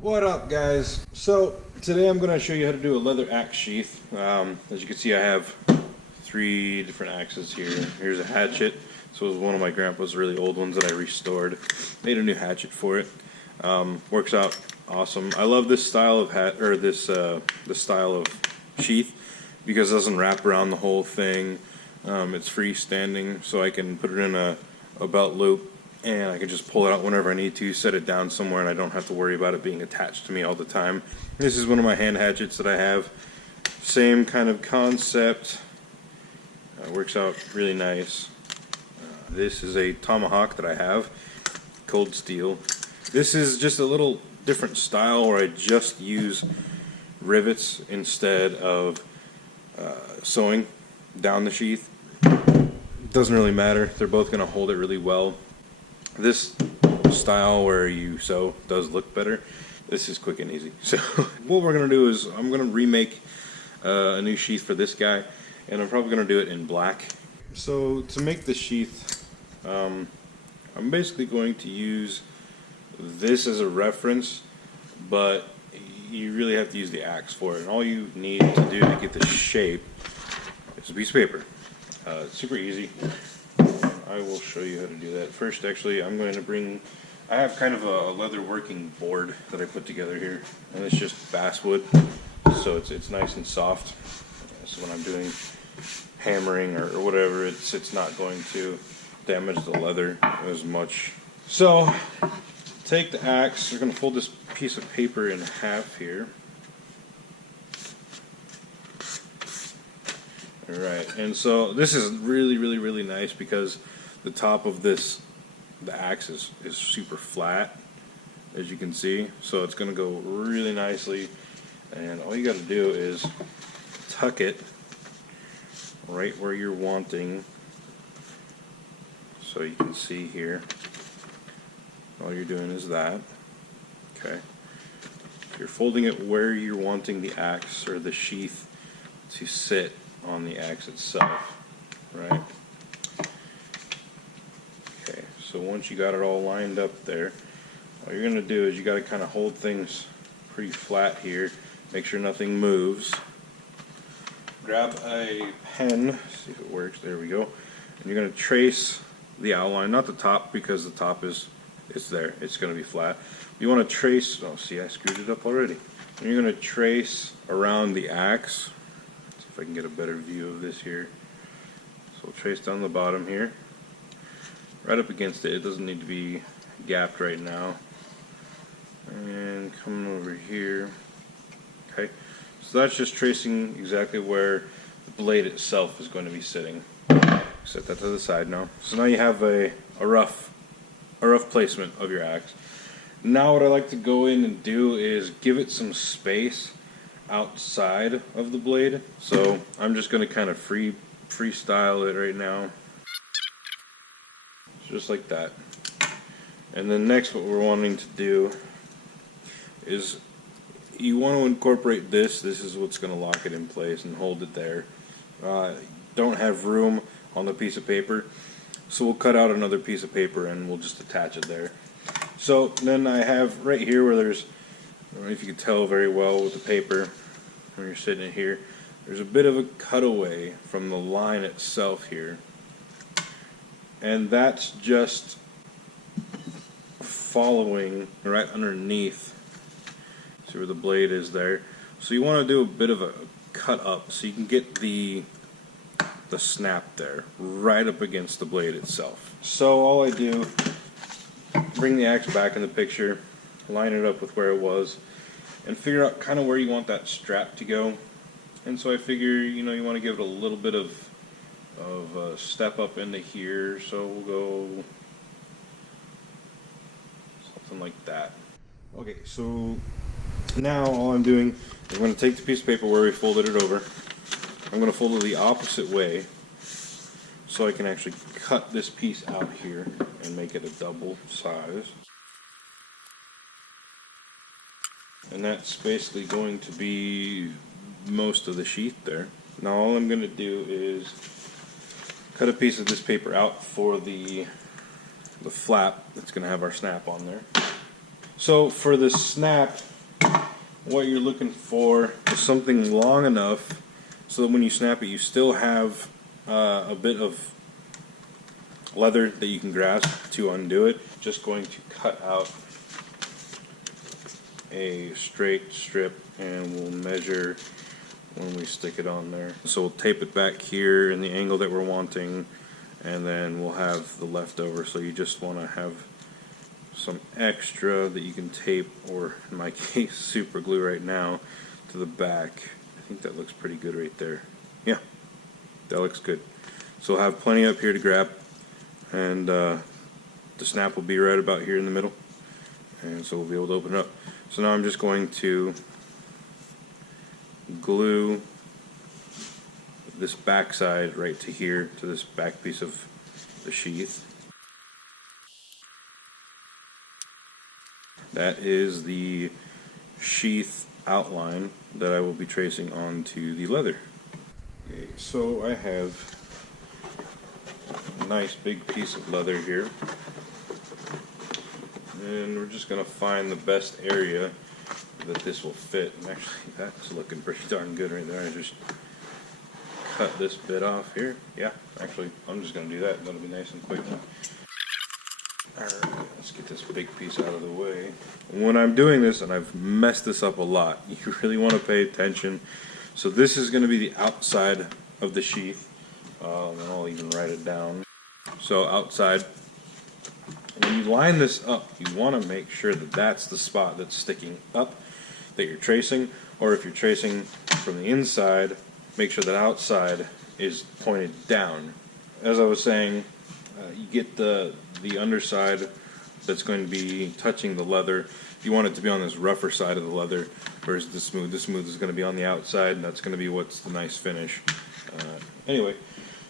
What up, guys? So today I'm going to show you how to do a leather axe sheath. As you can see, I have 3 different axes here. Here's a hatchet. So it was one of my grandpa's really old ones that I restored. Made a new hatchet for it. Works out awesome. I love this style of this style of sheath because it doesn't wrap around the whole thing. It's freestanding, so I can put it in a belt loop. And I can just pull it out whenever I need to, set it down somewhere, and I don't have to worry about it being attached to me all the time. This is one of my hand hatchets that I have. Same kind of concept. Works out really nice. This is a tomahawk that I have, cold steel. This is just a little different style where I just use rivets instead of sewing down the sheath. Doesn't really matter. They're both going to hold it really well. This style where you sew does look better. This is quick and easy. So what we're going to do is I'm going to remake a new sheath for this guy, and I'm probably going to do it in black. So to make the sheath, I'm basically going to use this as a reference, but you really have to use the axe for it. And all you need to do to get the shape is a piece of paper. It's super easy. I will show you how to do that. First, actually, I'm going to bring, I have kind of a leather working board that I put together here, and it's just basswood, so it's nice and soft. So when I'm doing hammering or whatever, it's not going to damage the leather as much. So, take the axe, we're going to fold this piece of paper in half here. Alright, and so this is really nice because the top of the axe is super flat, as you can see, so it's going to go really nicely, and all you got to do is tuck it right where you're wanting, so you can see here. All you're doing is that. Okay, you're folding it where you're wanting the axe or the sheath to sit on the axe itself, right? Okay, so once you got it all lined up there, all you're going to do is you got to kind of hold things pretty flat here, make sure nothing moves. Grab a pen, see if it works, there we go, and you're going to trace the outline, not the top because the top it's there, it's going to be flat. You want to trace, oh see I screwed it up already, and you're going to trace around the axe. If I can get a better view of this here. So we'll trace down the bottom here, right up against it. It doesn't need to be gapped right now. And coming over here. Okay, so that's just tracing exactly where the blade itself is going to be sitting. Set that to the side now. So now you have a rough placement of your axe. Now what I like to go in and do is give it some space outside of the blade, so I'm just going to kind of freestyle it right now, just like that. And then next, what we're wanting to do is you want to incorporate this. This is what's going to lock it in place and hold it there. Don't have room on the piece of paper, so we'll cut out another piece of paper and we'll just attach it there. So then I have right here where there's, I don't know if you can tell very well with the paper when you're sitting in here, there's a bit of a cutaway from the line itself here, and that's just following right underneath. See where the blade is there? So you want to do a bit of a cut up so you can get the snap there right up against the blade itself. So all I do, bring the axe back in the picture, line it up with where it was, and figure out kind of where you want that strap to go. And so I figure, you know, you want to give it a little bit of a step up into here, so we'll go something like that. Okay, so now all I'm doing is I'm going to take the piece of paper where we folded it over, I'm going to fold it the opposite way so I can actually cut this piece out here and make it a double size. And that's basically going to be most of the sheath there. Now all I'm going to do is cut a piece of this paper out for the flap that's going to have our snap on there. So for the snap, what you're looking for is something long enough so that when you snap it, you still have a bit of leather that you can grasp to undo it. Just going to cut out a straight strip and we'll measure when we stick it on there. So we'll tape it back here in the angle that we're wanting, and then we'll have the leftover. So you just want to have some extra that you can tape, or in my case super glue right now, to the back. I think that looks pretty good right there. Yeah, that looks good. So we'll have plenty up here to grab, and the snap will be right about here in the middle, and so we'll be able to open it up. So now I'm just going to glue this back side right to here, to this back piece of the sheath. That is the sheath outline that I will be tracing onto the leather. Okay, so I have a nice big piece of leather here, and we're just going to find the best area that this will fit. And actually that's looking pretty darn good right there. I just cut this bit off here. Yeah, actually I'm just going to do that. That'll be nice and quick. Alright, let's get this big piece out of the way. When I'm doing this, and I've messed this up a lot, you really want to pay attention. So this is going to be the outside of the sheath, and I'll even write it down. So outside, when you line this up, you want to make sure that that's the spot that's sticking up that you're tracing, or if you're tracing from the inside, make sure that outside is pointed down. As I was saying, you get the underside that's going to be touching the leather. You want it to be on this rougher side of the leather versus the smooth. The smooth is going to be on the outside, and that's going to be what's the nice finish. Anyway,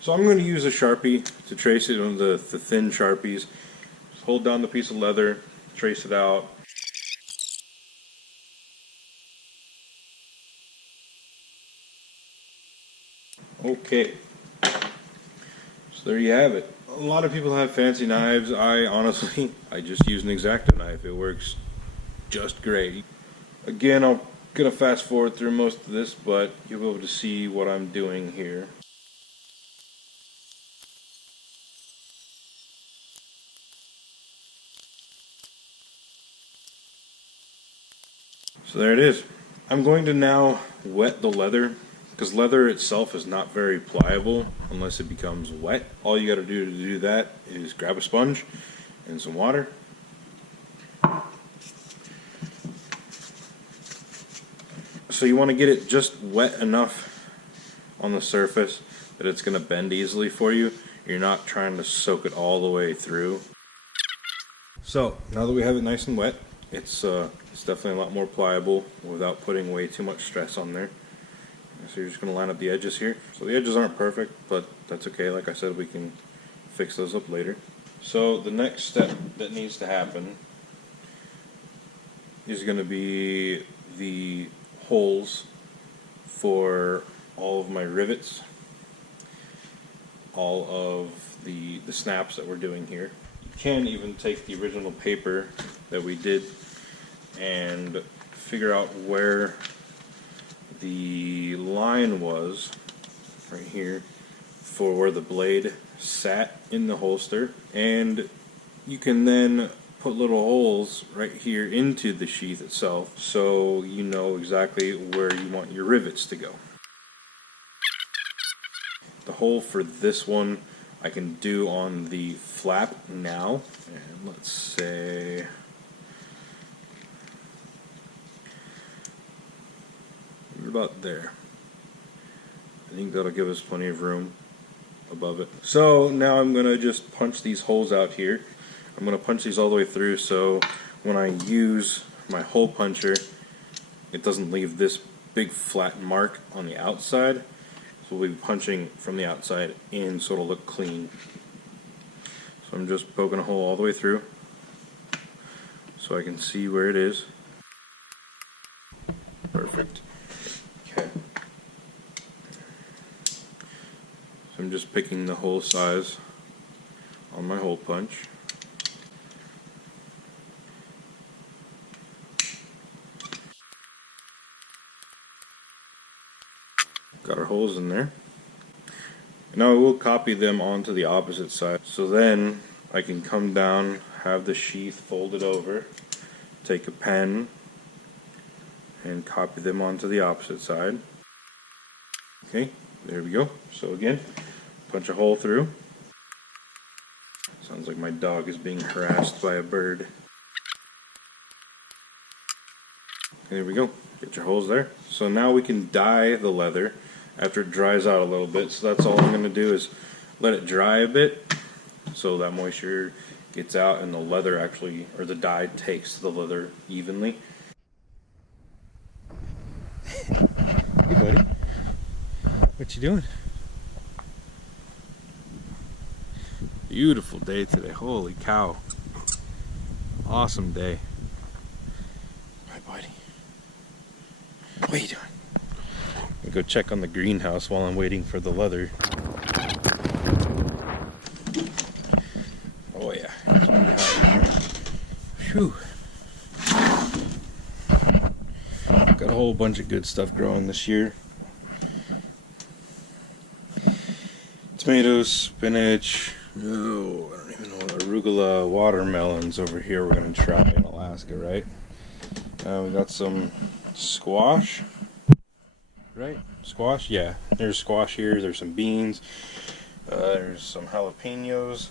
so I'm going to use a Sharpie to trace it on the thin Sharpies. Just hold down the piece of leather, trace it out. Okay, so there you have it. A lot of people have fancy knives. I just use an X-Acto knife. It works just great. Again, I'm gonna fast forward through most of this, but you'll be able to see what I'm doing here. So there it is. I'm going to now wet the leather, because leather itself is not very pliable unless it becomes wet. All you got to do that is grab a sponge and some water. So you want to get it just wet enough on the surface that it's going to bend easily for you. You're not trying to soak it all the way through. So now that we have it nice and wet, it's definitely a lot more pliable without putting way too much stress on there. So you're just going to line up the edges here. So the edges aren't perfect, but that's okay. Like I said, we can fix those up later. So the next step that needs to happen is going to be the holes for all of my rivets, all of the snaps that we're doing here. You can even take the original paper that we did and figure out where the line was right here for where the blade sat in the holster, and you can then put little holes right here into the sheath itself so you know exactly where you want your rivets to go. The hole for this one I can do on the flap now, and let's say about there. I think that'll give us plenty of room above it. So now I'm going to just punch these holes out here. I'm going to punch these all the way through so when I use my hole puncher it doesn't leave this big flat mark on the outside. So we'll be punching from the outside in so it'll look clean. So I'm just poking a hole all the way through so I can see where it is. Perfect. Okay. So I'm just picking the hole size on my hole punch. Got our holes in there. Now I will copy them onto the opposite side. So then I can come down, have the sheath folded over, take a pen, and copy them onto the opposite side. Okay, there we go. So again, punch a hole through. Sounds like my dog is being harassed by a bird. There we go. Get your holes there. So now we can dye the leather after it dries out a little bit. So that's all I'm going to do is let it dry a bit so that moisture gets out and the leather actually, or the dye takes the leather evenly. Hey buddy, what you doing? Beautiful day today, holy cow. Awesome day. Hi buddy. What are you doing? I'm gonna go check on the greenhouse while I'm waiting for the leather. Oh yeah, it's pretty hot. Phew. Got a whole bunch of good stuff growing this year. Tomatoes, spinach, oh, I don't even know, arugula, watermelons over here we're going to try in Alaska, right? We got some squash, right? Squash, yeah. There's squash here, there's some beans, there's some jalapenos,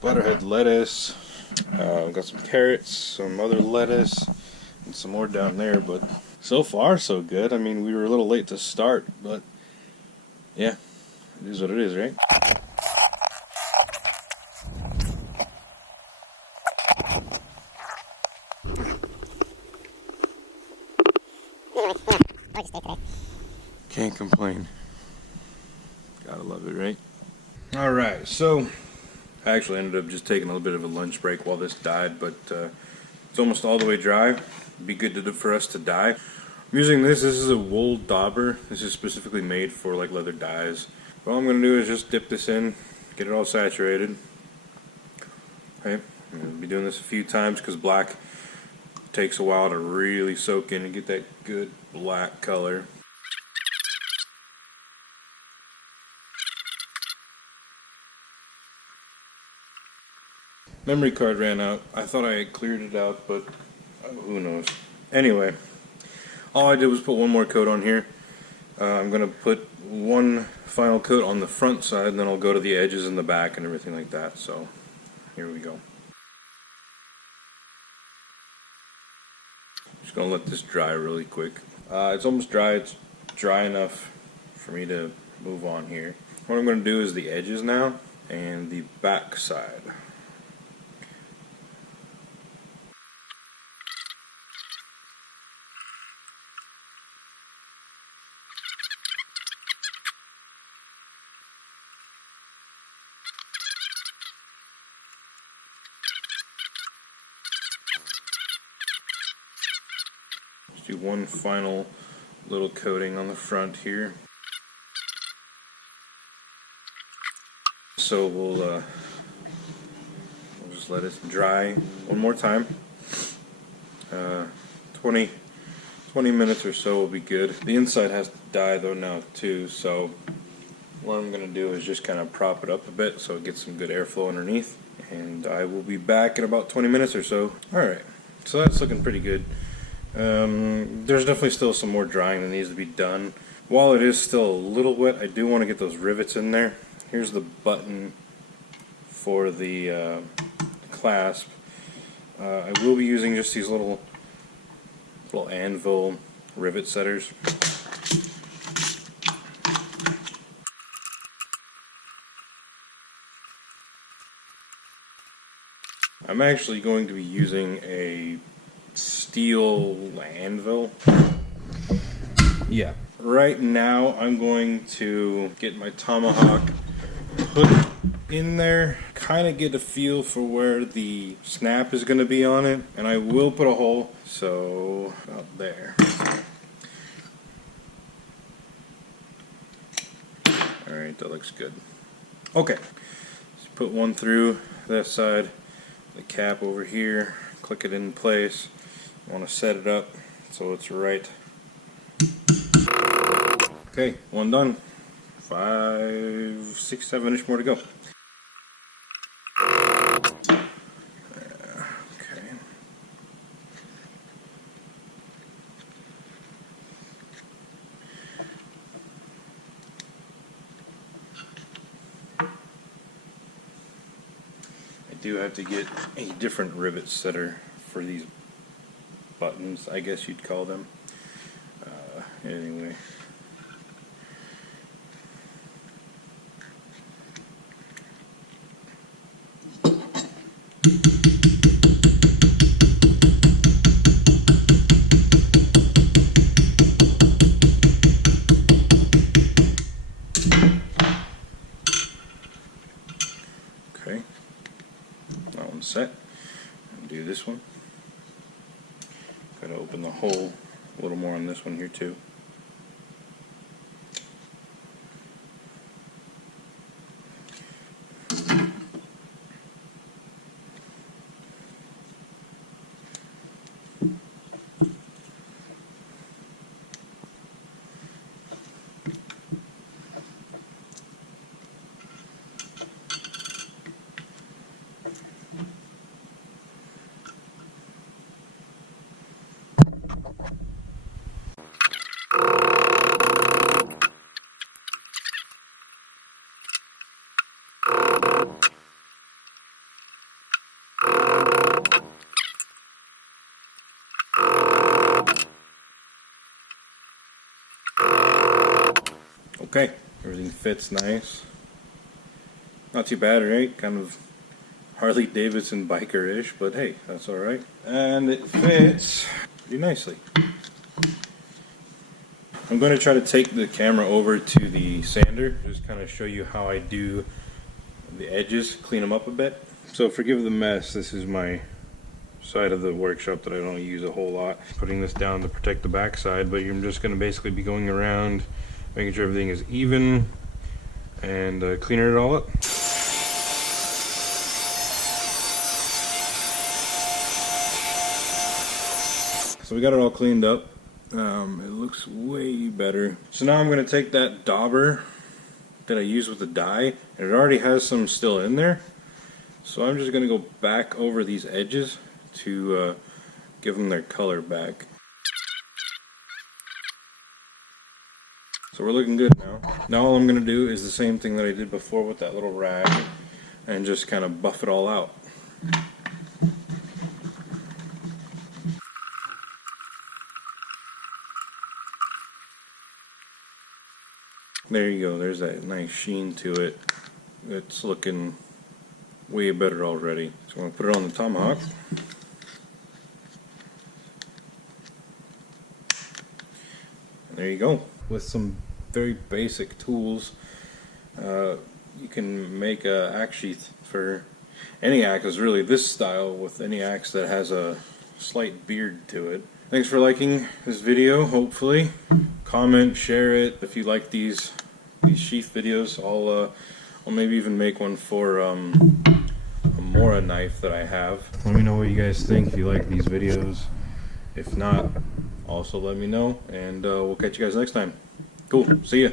butterhead lettuce, we've got some carrots, some other lettuce, and some more down there, but so far so good. I mean, we were a little late to start, but yeah, it is what it is, right? Can't complain. Gotta love it, right? Alright, so I actually ended up just taking a little bit of a lunch break while this dyed, but it's almost all the way dry. It'd be good for us to dye. I'm using this. This is a wool dauber. This is specifically made for like leather dyes. All I'm going to do is just dip this in, get it all saturated. Okay, I'm going to be doing this a few times because black takes a while to really soak in and get that good black color. Memory card ran out. I thought I had cleared it out, but who knows. Anyway, all I did was put one more coat on here. I'm going to put one final coat on the front side, and then I'll go to the edges and the back and everything like that. So, here we go. Just going to let this dry really quick. It's almost dry. It's dry enough for me to move on here. What I'm going to do is the edges now and the back side. Do one final little coating on the front here. So we'll just let it dry one more time. 20 minutes or so will be good. The inside has to dye though now too, so what I'm going to do is just kind of prop it up a bit so it gets some good airflow underneath, and I will be back in about 20 minutes or so. Alright, so that's looking pretty good. There's definitely still some more drying that needs to be done. While it is still a little wet, I do want to get those rivets in there. Here's the button for the clasp. I will be using just these little anvil rivet setters. I'm actually going to be using a steel anvil. Yeah. Right now I'm going to get my tomahawk, put it in there, kind of get a feel for where the snap is going to be on it, and I will put a hole, so about there. Alright, that looks good. Okay, so put one through that side, the cap over here, click it in place. I want to set it up so it's right. Okay, one done. 5, 6, 7-ish more to go. Okay. I do have to get different rivets that are for these buttons, I guess you'd call them. Anyway. Okay, that one's set. I'll do this one. Gotta open the hole a little more on this one here too. Okay, everything fits nice. Not too bad, right? Kind of Harley Davidson biker-ish, but hey, that's alright. And it fits pretty nicely. I'm going to try to take the camera over to the sander, just kind of show you how I do the edges, clean them up a bit. So forgive the mess, this is my side of the workshop that I don't use a whole lot. Putting this down to protect the back side, but you're just going to basically be going around making sure everything is even and cleaning it all up. So we got it all cleaned up. It looks way better. So now I'm going to take that dauber that I used with the dye, and it already has some still in there. So I'm just going to go back over these edges to give them their color back. So we're looking good now. Now all I'm going to do is the same thing that I did before with that little rag and just kind of buff it all out. There you go, there's that nice sheen to it. It's looking way better already. So I'm going to put it on the tomahawk. And there you go. With some very basic tools, you can make a axe sheath for any axe, really this style, with any axe that has a slight beard to it. Thanks for liking this video, hopefully. Comment, share it if you like these sheath videos. I'll maybe even make one for a Mora knife that I have. Let me know what you guys think if you like these videos. If not, also let me know, and we'll catch you guys next time. Cool, see ya.